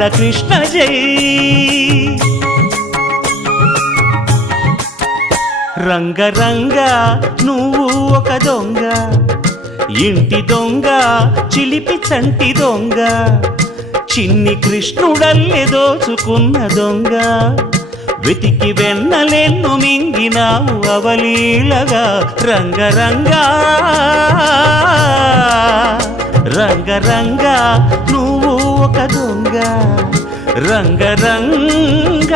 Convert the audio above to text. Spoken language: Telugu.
రాధాకృష్ణ జై. రంగరంగ నువ్వు ఒక దొంగ, ఇంటి దొంగ చిలిపి చంటి దొంగ, చిన్ని కృష్ణుడల్లె దోచుకున్న దొంగ, వెతికి వెన్నలెన్ను మింగినావు అవలీలగా. రంగరంగ రంగరంగ నువ్వు ఒక దొంగ, రంగరంగ.